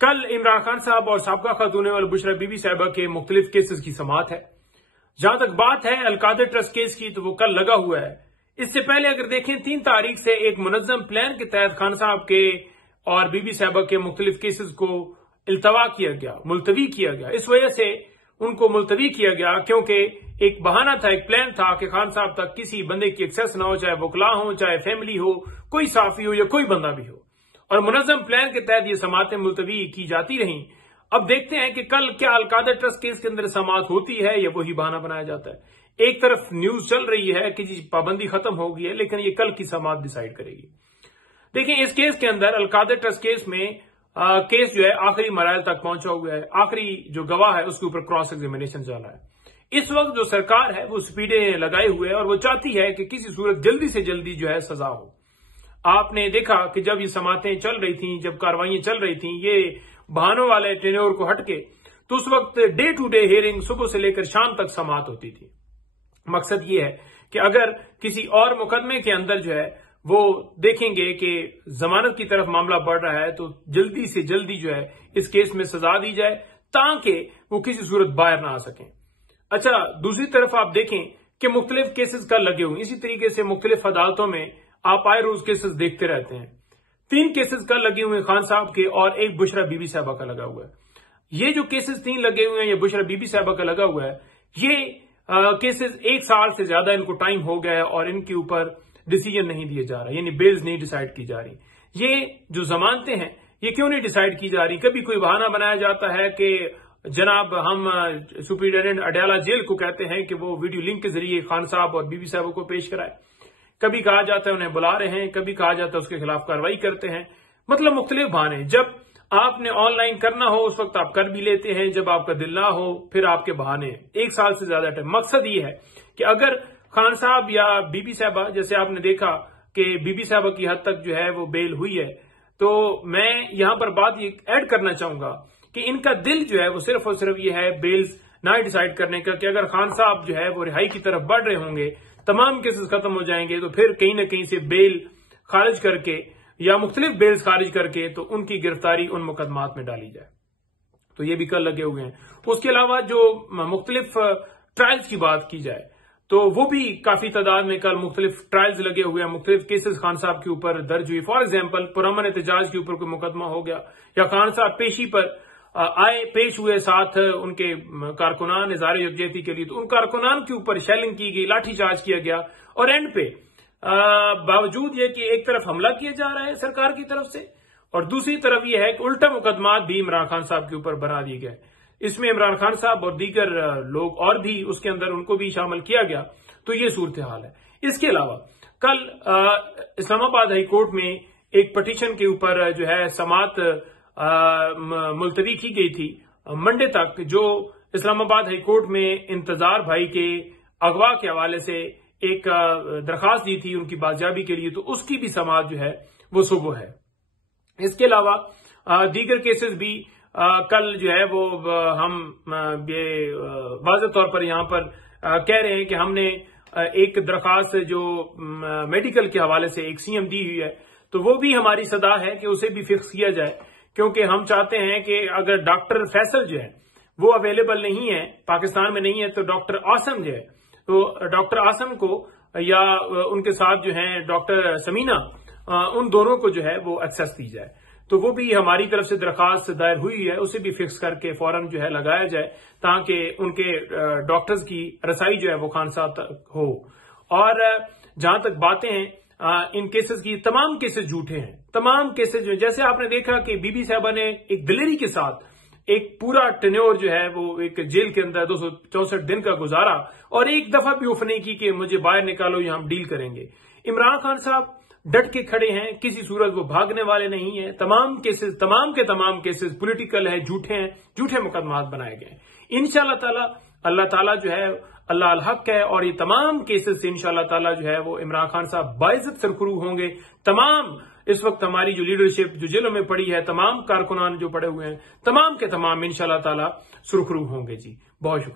कल इमरान खान साहब और साबका खातून वल बुशरा बीबी साहिबा के मुख्तलिफ केसेस की समाअत है। जहां तक बात है अलकादर ट्रस्ट केस की तो वो कल लगा हुआ है। इससे पहले अगर देखें 3 तारीख से एक मुनज़्ज़म प्लान के तहत खान साहब के और बीबी साहिबा के मुख्तलिफ केसेस को इल्तवा किया गया, मुलतवी किया गया। इस वजह से उनको मुलतवी किया गया क्योंकि एक बहाना था, एक प्लान था कि खान साहब तक किसी बंदे की एक्सेस ना हो, चाहे वकला हो, चाहे फैमिली हो, कोई साफी हो या कोई बंदा भी हो, और मुनज़्ज़म प्लान के तहत ये समाअतें मुलतवी की जाती रहीं। अब देखते हैं कि कल क्या अलकादर ट्रस्ट केस के अंदर समाअत होती है या वही बहाना बनाया जाता है। एक तरफ न्यूज चल रही है कि जी पाबंदी खत्म हो गई है, लेकिन ये कल की समाअत डिसाइड करेगी। देखिए इस केस के अंदर अलकादर ट्रस्ट केस में केस जो है आखिरी मराहल तक पहुंचा हुआ है। आखिरी जो गवाह है उसके ऊपर क्रॉस एग्जामिनेशन चल रहा है। इस वक्त जो सरकार है वो स्पीडें लगाए हुए है और वो चाहती है कि किसी सूरत जल्दी से जल्दी जो है सजा हो। आपने देखा कि जब ये समातें चल रही थी, जब कार्रवाइयां चल रही थी, ये बहानों वाले टेन्योर को हटके, तो उस वक्त डे टू डे हियरिंग सुबह से लेकर शाम तक समाअत होती थी। मकसद ये है कि अगर किसी और मुकदमे के अंदर जो है वो देखेंगे कि जमानत की तरफ मामला बढ़ रहा है तो जल्दी से जल्दी जो है इस केस में सजा दी जाए ताकि वो किसी सूरत बाहर ना आ सकें। अच्छा, दूसरी तरफ आप देखें कि मुख्तलिफ केसेस कल लगे हुए, इसी तरीके से मुख्तलिफ अदालतों में आप आए रोज केसेस देखते रहते हैं। 3 केसेस कल लगे हुए हैं खान साहब के और एक बुशरा बीबी साहिबा का लगा हुआ है। ये जो केसेस 3 लगे हुए हैं, ये बुशरा बीबी साहिबा का लगा हुआ है, ये केसेस 1 साल से ज्यादा इनको टाइम हो गया है और इनके ऊपर डिसीजन नहीं दिया जा रहा, यानी बेल्स नहीं डिसाइड की जा रही। ये जो जमानतें हैं ये क्यों नहीं डिसाइड की जा रही? कभी कोई बहाना बनाया जाता है कि जनाब हम सुपरिटेंडेंट अडयाला जेल को कहते हैं कि वो वीडियो लिंक के जरिए खान साहब और बीबी साहब को पेश कराए। कभी कहा जाता है उन्हें बुला रहे हैं, कभी कहा जाता है उसके खिलाफ कार्रवाई करते हैं। मतलब मुख्तलिफ बहाने। जब आपने ऑनलाइन करना हो उस वक्त आप कर भी लेते हैं, जब आपका दिल ना हो फिर आपके बहाने। 1 साल से ज्यादा टाइम। मकसद ये है कि अगर खान साहब या बीबी साहबा, जैसे आपने देखा कि बीबी साहबा की हद तक जो है वो बेल हुई है, तो मैं यहां पर बात ये ऐड करना चाहूंगा कि इनका दिल जो है वो सिर्फ और सिर्फ ये है बेल्स ना डिसाइड करने का, कि अगर खान साहब जो है वो रिहाई की तरफ बढ़ रहे होंगे, तमाम केसेस खत्म हो जाएंगे, तो फिर कहीं ना कहीं से बेल खारिज करके या मुख्तलिफ बेल्स खारिज करके तो उनकी गिरफ्तारी उन मुकदमात में डाली जाए। तो ये भी कल लगे हुए हैं। उसके अलावा जो मुख्तलिफ ट्रायल्स की बात की जाए तो वो भी काफी तादाद में कल मुख्तलिफ ट्रायल्स लगे हुए हैं। मुख्तलिफ केसेस खान साहब के ऊपर दर्ज हुई। फॉर एग्जाम्पल पुरअमन एहतजाज के ऊपर कोई मुकदमा हो गया, या खान साहब पेशी पर आए, पेश हुए, साथ उनके कारकुनान इज़हार यकजहती के लिए, तो उन कारकुनान के ऊपर शेलिंग की गई, लाठीचार्ज किया गया, और एंड पे बावजूद ये कि एक तरफ हमला किया जा रहा है सरकार की तरफ से और दूसरी तरफ यह है कि उल्टा मुकदमात भी इमरान खान साहब के ऊपर बना दिए गए। इसमें इमरान खान साहब और दीगर लोग और भी उसके अंदर उनको भी शामिल किया गया। तो ये सूरत हाल है। इसके अलावा कल इस्लामाबाद हाई कोर्ट में एक पटिशन के ऊपर जो है समाअत मुलतवी की गई थी मंडे तक, जो इस्लामाबाद हाई कोर्ट में इंतजार भाई के अगवा के हवाले से एक दरखास्त दी थी उनकी बाजियाबी के लिए, तो उसकी भी समाअत जो है वो सुबह है। इसके अलावा दीगर केसेस भी कल जो है वो हम ये वाज़ेह तौर पर यहां पर कह रहे हैं कि हमने एक दरखास्त जो मेडिकल के हवाले से एक सीएम दी हुई है, तो वो भी हमारी सदा है कि उसे भी फिक्स किया जाए, क्योंकि हम चाहते हैं कि अगर डॉक्टर फैसल जो है वो अवेलेबल नहीं है, पाकिस्तान में नहीं है, तो डॉक्टर आसम जो है, तो डॉक्टर आसम को या उनके साथ जो है डॉक्टर समीना, उन दोनों को जो है वो एक्सेस दी जाए। तो वो भी हमारी तरफ से दरखास्त दायर हुई है, उसे भी फिक्स करके फौरन जो है लगाया जाए ताकि उनके डॉक्टर्स की रसाई जो है वो खान साहब तक हो। और जहां तक बातें हैं इन केसेस की, तमाम केसेस झूठे हैं। तमाम केसेस जो, जैसे आपने देखा कि बीबी साहबा ने एक दिलेरी के साथ एक पूरा टेन्योर जो है वो एक जेल के अंदर 264 दिन का गुजारा और एक दफा भी उफ नहीं की कि मुझे बाहर निकालो या हम डील करेंगे। इमरान खान साहब डट के खड़े हैं, किसी सूरत वो भागने वाले नहीं है। तमाम के तमाम केसेस पॉलिटिकल है, झूठे हैं, झूठे मुकदमात बनाए गए। इंशाअल्लाह ताला अल्लाह ताला जो है अल्लाह अल हक है, और ये तमाम केसेस से इंशाअल्लाह ताला जो है वो इमरान खान साहब बाइज्जत सरखरू होंगे। तमाम इस वक्त हमारी जो लीडरशिप जो जेलों में पड़ी है, तमाम कारकुनान जो पड़े हुए हैं, तमाम के तमाम इंशाअल्लाह ताला सुरखरू होंगे। जी बहुत शुक्रिया।